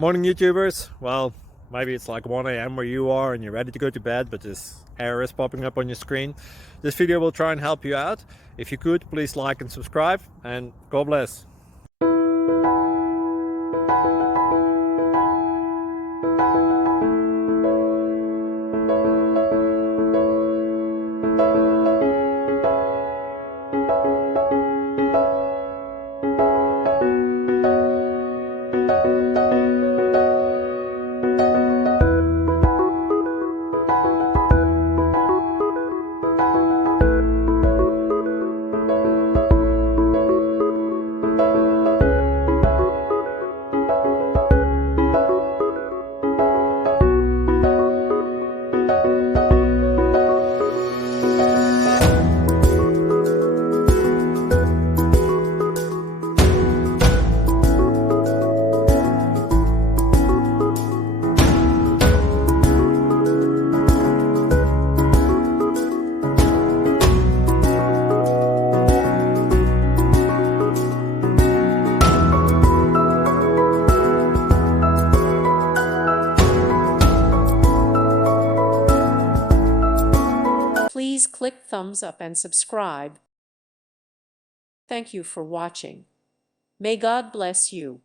Morning YouTubers. Well, maybe it's like 1 a.m. where you are and you're ready to go to bed, but this error is popping up on your screen. This video will try and help you out. If you could, please like and subscribe, and God bless. Please click thumbs up and subscribe. Thank you for watching. May God bless you.